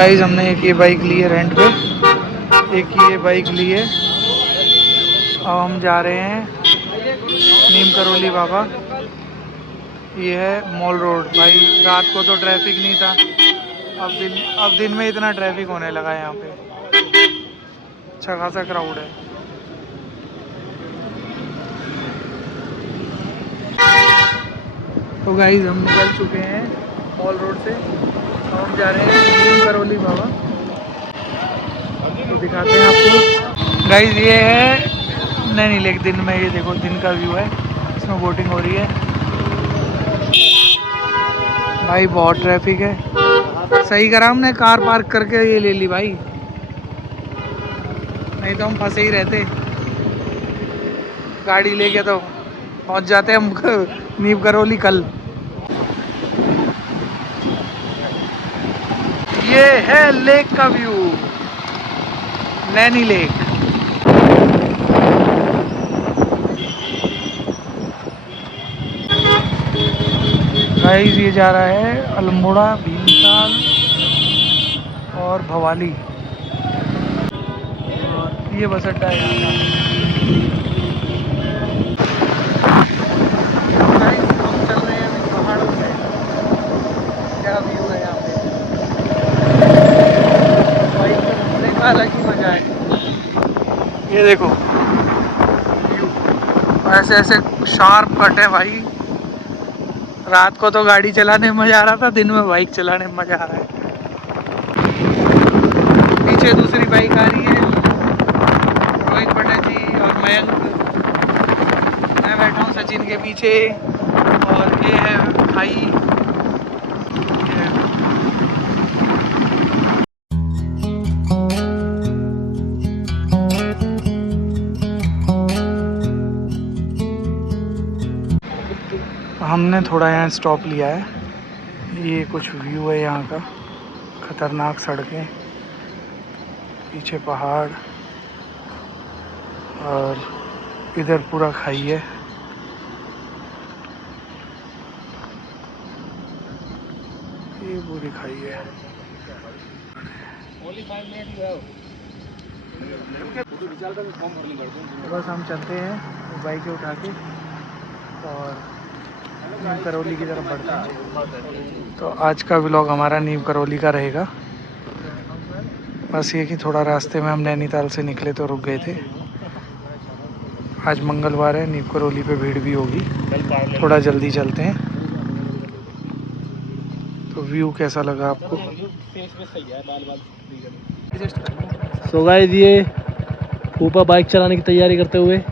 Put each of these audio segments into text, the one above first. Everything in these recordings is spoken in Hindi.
गाइस हमने एक ये बाइक ली है रेंट पे, एक ये बाइक ली है। अब हम जा रहे हैं नीम करौली बाबा। ये है मॉल रोड। भाई रात को तो ट्रैफिक नहीं था, अब दिन में इतना ट्रैफिक होने लगा है यहाँ पे। अच्छा खासा क्राउड है। तो गाइस हम निकल चुके हैं मॉल रोड से। अब हम जा रहे हैं नीम करौली बाबा। तो दिखाते हैं आपको। गाइस ये है नहीं लेकिन दिन में, ये देखो दिन का व्यू है, इसमें बोटिंग हो रही है। भाई बहुत ट्रैफिक है। सही करा हमने कार पार्क करके ये ले ली भाई, नहीं तो हम फंसे ही रहते। गाड़ी लेके तो पहुंच जाते हम नीम करौली कल। ये है लेक का व्यू, नैनी लेक। गाइस ये जा रहा है अल्मोड़ा, भीमताल और भवाली। और ये बस अड्डा है यहाँ का। गाइस हम चल रहे हैं अभी पहाड़ों पे। क्या व्यू है यहाँ पे, बाइक पे घूमने का अलग ही मजा है। ये देखो व्यू, ऐसे ऐसे शार्प कट है भाई। रात को तो गाड़ी चलाने में मजा आ रहा था, दिन में बाइक चलाने में मजा आ रहा है। पीछे दूसरी बाइक आ रही है, रोहित पटेल जी और मयंक। मैं बैठा हूँ सचिन के पीछे, और ये है भाई। हमने थोड़ा यहाँ स्टॉप लिया है। ये कुछ व्यू है यहाँ का, खतरनाक सड़कें, पीछे पहाड़, और इधर पूरा खाई है। ये पूरी खाई है। बस हम चलते हैं बाइकें उठा के और नीम करौली की तरफ बढ़ते हैं। तो आज का व्लॉग हमारा नीम करौली का रहेगा। बस ये कि थोड़ा रास्ते में हम नैनीताल से निकले तो रुक गए थे। आज मंगलवार है, नीम करौली पे भीड़ भी होगी, थोड़ा जल्दी चलते हैं। तो व्यू कैसा लगा आपको? सो गाइस ये फूफा बाइक चलाने की तैयारी करते हुए।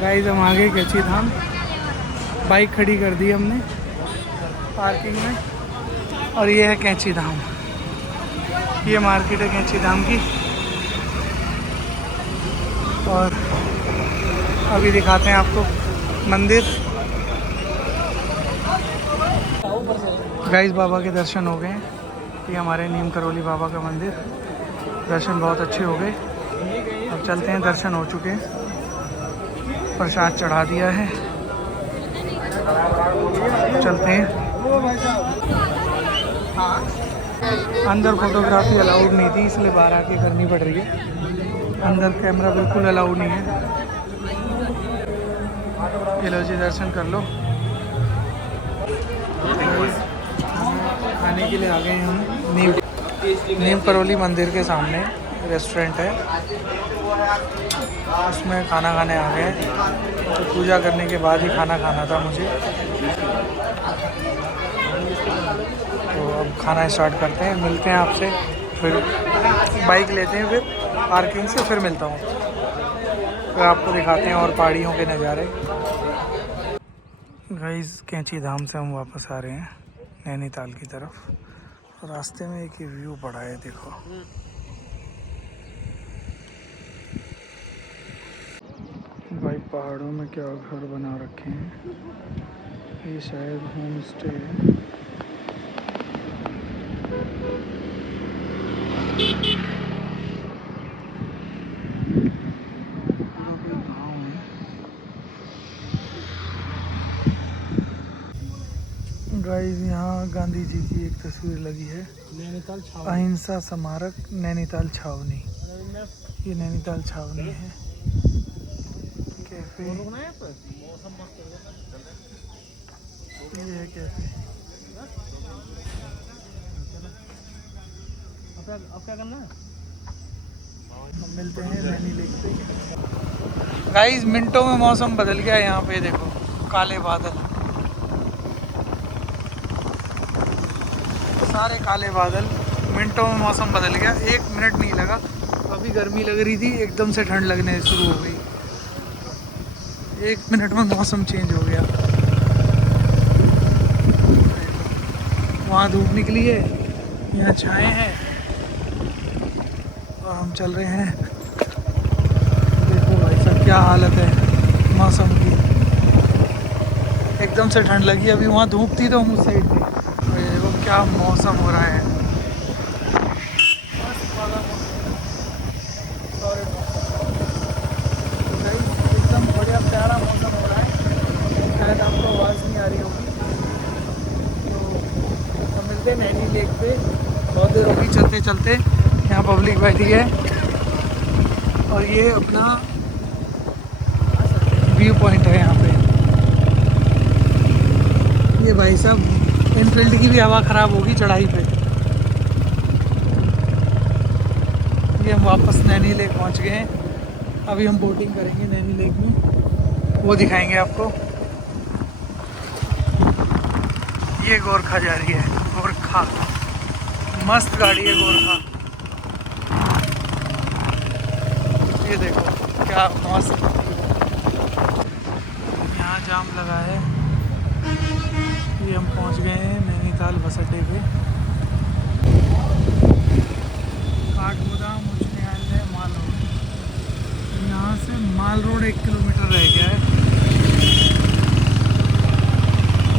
गाइस हम आगे कैची धाम, बाइक खड़ी कर दी हमने पार्किंग में। और ये है कैंची धाम, ये मार्केट है कैंची धाम की। और अभी दिखाते हैं आपको मंदिर। गाइस बाबा के दर्शन हो गए। ये हमारे नीम करौली बाबा का मंदिर, दर्शन बहुत अच्छे हो गए। अब चलते हैं, दर्शन हो चुके हैं, प्रसाद चढ़ा दिया है, चलते हैं। अंदर फोटोग्राफी अलाउड नहीं थी, इसलिए बाहर आके करनी पड़ रही है। अंदर कैमरा बिल्कुल अलाउड नहीं है। ये लो जी, दर्शन कर लो। खाने के लिए आ गए हम नीम करौली मंदिर के सामने रेस्टोरेंट है, उसमें खाना खाने आ गए। तो पूजा करने के बाद ही खाना खाना था मुझे, तो अब खाना स्टार्ट करते हैं। मिलते हैं आपसे, फिर बाइक लेते हैं, फिर पार्किंग से फिर मिलता हूँ, फिर आपको दिखाते हैं और पहाड़ियों के नज़ारे। गाइस कैंची धाम से हम वापस आ रहे हैं नैनीताल की तरफ। रास्ते में एक ही व्यू पड़ा है, देखो। भाई पहाड़ों में क्या घर बना रखे हैं, ये शायद होम स्टे है। पूरा कोई गाँव है। गाइस यहाँ गांधी जी की एक तस्वीर लगी है, नैनीताल अहिंसा स्मारक नैनीताल छावनी। ये नैनीताल छावनी है। कैफे ये है कैफे। अब क्या करना है? हम मिलते हैं नैनी लेक पे। गाइस मिनटों में मौसम बदल गया यहाँ पे, देखो काले बादल, सारे काले बादल। मिनटों में मौसम बदल गया, 1 मिनट नहीं लगा। अभी गर्मी लग रही थी, एकदम से ठंड लगने शुरू हो गई। 1 मिनट में मौसम चेंज हो गया। वहाँ धूप निकली है, यहाँ छाए हैं, और हम चल रहे हैं। देखो भाई साहब क्या हालत है मौसम की, एकदम से ठंड लगी। अभी वहाँ धूप थी तो हम उस साइड थे। देखो क्या मौसम हो रहा है, एकदम बढ़िया प्यारा मौसम हो रहा है। शायद आपको आवाज़ नहीं आ रही होगी। तो हम मिलते हैं नैनी लेक पे, बहुत देर होगी चलते चलते। यहाँ पब्लिक बैठी है और ये अपना व्यू पॉइंट है यहाँ पे। ये भाई साहब इनफील्ड की भी हवा ख़राब होगी चढ़ाई पे। ये हम वापस नैनी लेक पहुँच गए हैं। अभी हम बोटिंग करेंगे नैनी लेक में, वो दिखाएंगे आपको। ये गोरखा जा रही है, गोरखा मस्त गाड़ी है गोरखा। ये देखो क्या मस्त, यहाँ जाम लगा है। ये हम पहुँच गए हैं नैनीताल बस अड्डे पे। काठगोदाम उच्च न्यायालय माल रोड, यहाँ से माल रोड 1 किलोमीटर रह गया है।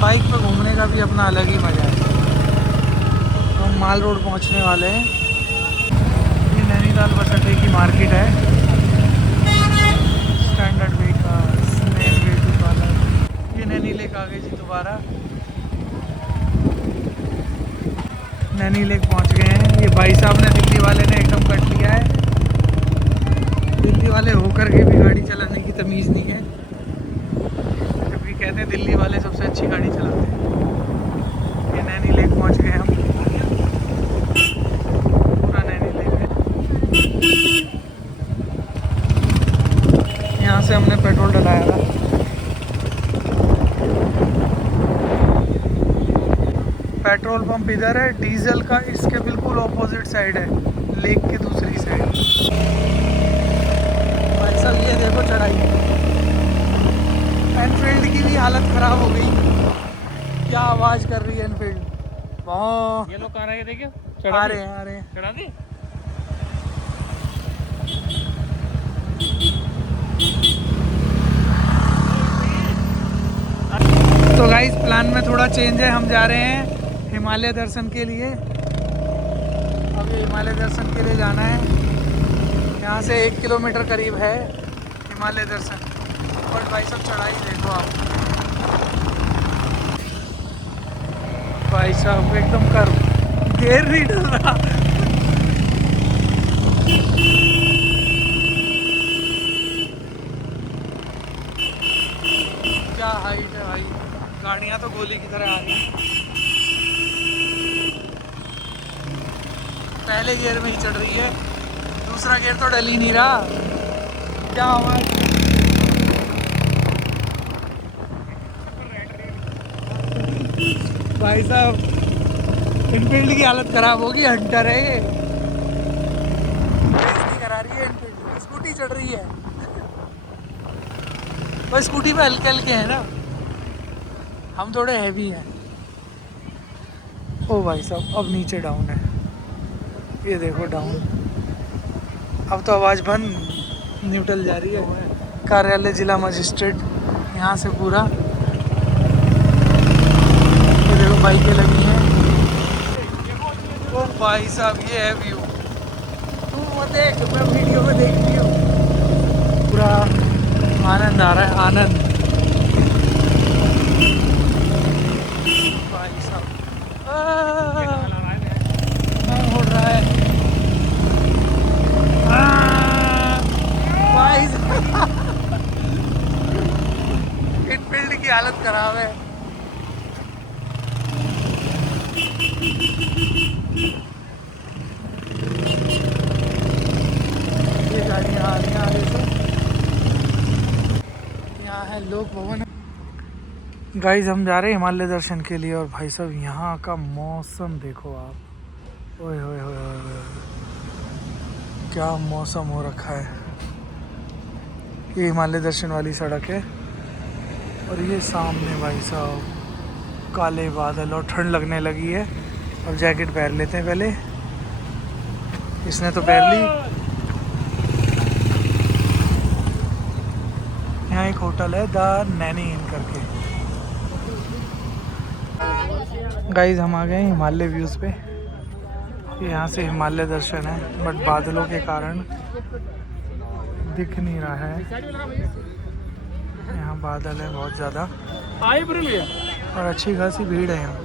बाइक पे घूमने का भी अपना अलग ही मज़ा है। तो हम माल रोड पहुँचने वाले हैं। ये नैनीताल बस अड्डे की मार्केट है। स्टैंडर्ड वे का स्नेल वे टू पार्लर। ये नैनी लेक आ गई जी दोबारा। नैनी लेक पहुँच गए हैं। ये भाई साहब ने, दिल्ली वाले ने एकदम कट लिया है। दिल्ली वाले होकर के भी गाड़ी चलाने की तमीज़ नहीं है, जबकि कहते हैं दिल्ली वाले सबसे अच्छी गाड़ी चलाते हैं। ये नैनी लेक पहुँच गए हम, पूरा नैनी लेक है। यहाँ से हमने पेट्रोल डलाया था। पेट्रोल पंप इधर है, डीजल का इसके बिल्कुल ऑपोजिट साइड है, लेक के दूसरी साइड। भाई साहब ये देखो चढ़ाई, एनफील्ड की भी हालत ख़राब हो गई। क्या आवाज़ कर रही है एनफील्ड। बहुत ये लोग कहाँ रहे देखिए, आ रहे हैं, आ रहे हैं। चढ़ा दी। तो गाइस प्लान में थोड़ा चेंज है, हम जा रहे हैं हिमालय दर्शन के लिए। अभी हिमालय दर्शन के लिए जाना है। यहाँ से 1 किलोमीटर करीब है हिमालय दर्शन। और भाई साहब चढ़ाई देखो आप, भाई साहब एकदम कर घेर नहीं डल रहा। क्या हाइट है भाई, गाड़ियाँ तो गोली की तरह आ रही हैं। पहले गियर में ही चढ़ रही है, दूसरा गियर तो डल ही नहीं रहा। क्या हुआ? भाई साहब इनफील्ड की हालत खराब होगी, हंटर है ये, बेइज्जती करा रही है इनफील्ड। स्कूटी चढ़ रही है, पर स्कूटी पे हल्के हल्के हैं ना, हम थोड़े हैवी हैं। ओ भाई साहब अब नीचे डाउन है, ये देखो डाउन। अब तो आवाज़ बंद, न्यूट्रल जा रही है। कार्यालय जिला मजिस्ट्रेट यहाँ से पूरा, ये देखो बाइकें लगी हैं। ओ भाई साहब ये है व्यू, तू वो देख, मैं वीडियो में देख रही हूँ। पूरा आनंद आ रहा है, आनंद। भाई साहब हो रहा है भाई इनफील्ड की हालत खराब है। ये गाड़ियाँ आ रही हैं आगे से, यहाँ है लोक भवन। गाइस हम जा रहे हैं हिमालय दर्शन के लिए, और भाई साहब यहाँ का मौसम देखो आप, ओए होए होए होए, क्या मौसम हो रखा है। ये हिमालय दर्शन वाली सड़क है, और ये सामने भाई साहब काले बादल, और ठंड लगने लगी है। अब जैकेट पहन लेते हैं पहले, इसने तो पहन ली। यहाँ एक होटल है द नैनी इन करके। गाइस हम आ गए हैं हिमालय व्यूज़ पे, यहाँ से हिमालय दर्शन है, बट बादलों के कारण दिख नहीं रहा है। यहाँ बादल है बहुत ज़्यादा, और अच्छी खासी भीड़ है यहाँ।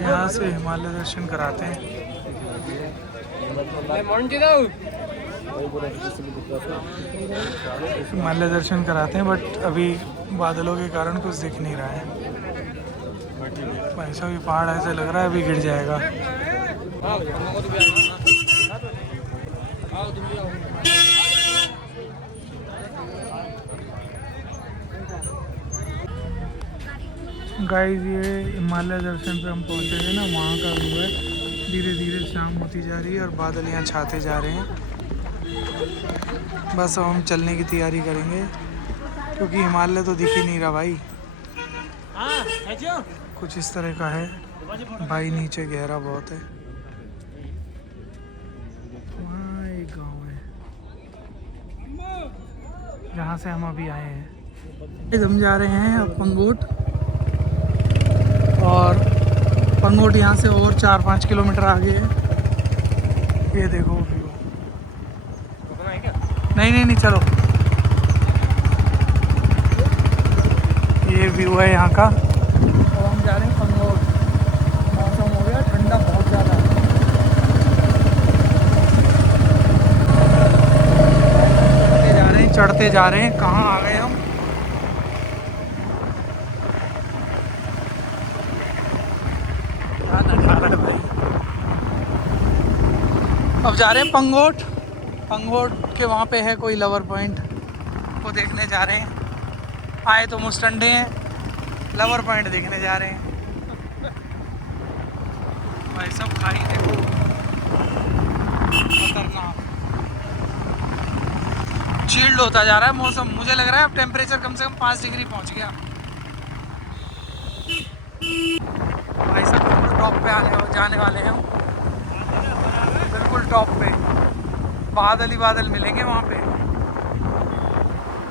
यहाँ से हिमालय दर्शन कराते हैं। हिमालय दर्शन कराते हैं, बट अभी बादलों के कारण कुछ दिख नहीं रहा है। भाई साहब ये पहाड़ ऐसे लग रहा है अभी गिर जाएगा। गाइस ये हिमालय दर्शन पे हम पहुंचे हैं ना, वहाँ का व्यू है। धीरे धीरे शाम होती जा रही है और बादल यहाँ छाते जा रहे हैं। बस अब हम चलने की तैयारी करेंगे, क्योंकि हिमालय तो दिख ही नहीं रहा भाई। कुछ इस तरह का है भाई, नीचे गहरा बहुत है। वहाँ एक गांव है जहाँ से हम अभी आए हैं। हम जा रहे हैं अब पंगोट, और पंगोट यहाँ से और 4-5 किलोमीटर आगे है। ये देखो व्यू। नहीं चलो, ये व्यू है यहाँ का। और हम जा रहे हैं पंगोट। मौसम हो गया ठंडा बहुत ज़्यादा। चढ़ते जा रहे हैं, कहाँ आ गए हम। अब जा रहे हैं पंगोट। पंगोट के वहाँ पे है कोई लवर पॉइंट, वो देखने जा रहे हैं। आए तो मुस्टंडे हैं, लवर पॉइंट देखने जा रहे हैं। भाई सब खाई देखो, खतरनाक चिल्ड होता जा रहा है मौसम। मुझे लग रहा है अब टेम्परेचर कम से कम 5 डिग्री पहुँच गया। भाई सब बिल्कुल टॉप पे जाने वाले हैं, बिल्कुल टॉप पे। बादल ही बादल मिलेंगे वहाँ पे।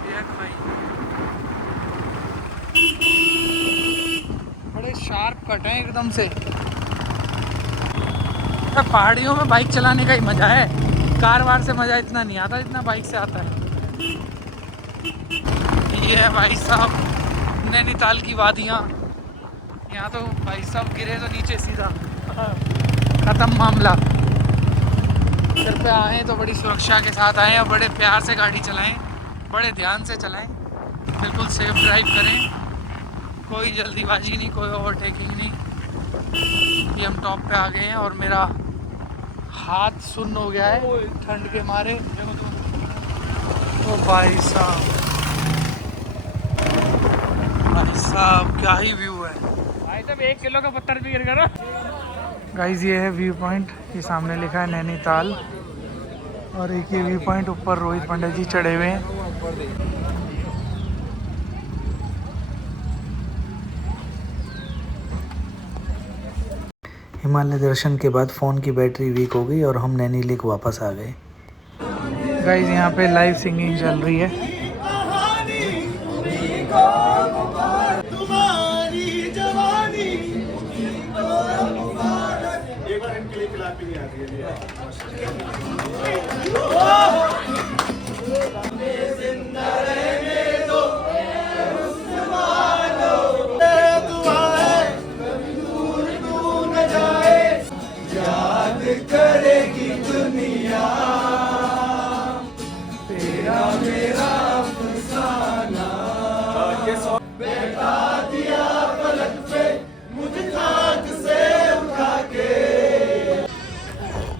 ये भाई बड़े शार्प कट हैं एकदम से। पहाड़ियों में बाइक चलाने का ही मज़ा है, कार वार से मज़ा इतना नहीं आता जितना बाइक से आता है। ये है भाई साहब नैनीताल की वादियाँ। यहाँ तो भाई साहब गिरे तो नीचे सीधा ख़त्म मामला। घर पे आए तो बड़ी सुरक्षा के साथ आएँ और बड़े प्यार से गाड़ी चलाएं, बड़े ध्यान से चलाएं, बिल्कुल सेफ ड्राइव करें, कोई जल्दीबाजी नहीं, कोई ओवरटेकिंग नहीं। ये हम टॉप पे आ गए हैं और मेरा हाथ सुन्न हो गया है ठंड के मारे। ओ भाई साहब क्या ही व्यू है भाई साहब 1 किलो का पत्थर भी गिर गया। गाइस। ये है व्यू पॉइंट, ये सामने लिखा है नैनीताल। और एक ये व्यू पॉइंट ऊपर रोहित पंडित जी चढ़े हुए हैं। हिमालय दर्शन के बाद फ़ोन की बैटरी वीक हो गई और हम नैनी लेक वापस आ गए। गाइस यहाँ पे लाइव सिंगिंग चल रही है।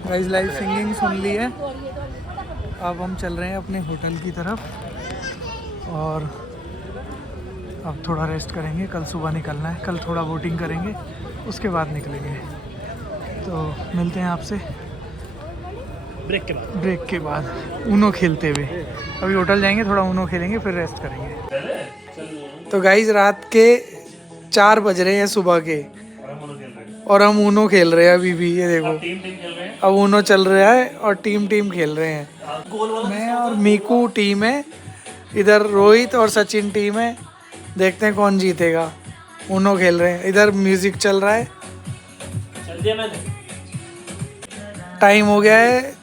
गाइस लाइव सिंगिंग सुन ली है। अब हम चल रहे हैं अपने होटल की तरफ और अब थोड़ा रेस्ट करेंगे। कल सुबह निकलना है, कल थोड़ा बोटिंग करेंगे, उसके बाद निकलेंगे। तो मिलते हैं आपसे ब्रेक के बाद ऊनो खेलते हुए। अभी होटल जाएंगे, थोड़ा ऊनो खेलेंगे, फिर रेस्ट करेंगे। तो गाइस रात के 4 बज रहे हैं सुबह के और हम ऊनो खेल रहे हैं अभी भी। ये देखो अब ऊनो चल रहा है और टीम खेल रहे हैं। मैं और मीकू टीम है, इधर रोहित और सचिन टीम है। देखते हैं कौन जीतेगा। ऊनो खेल रहे हैं, इधर म्यूजिक चल रहा है। टाइम हो गया है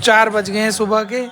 4 बज गए हैं सुबह के।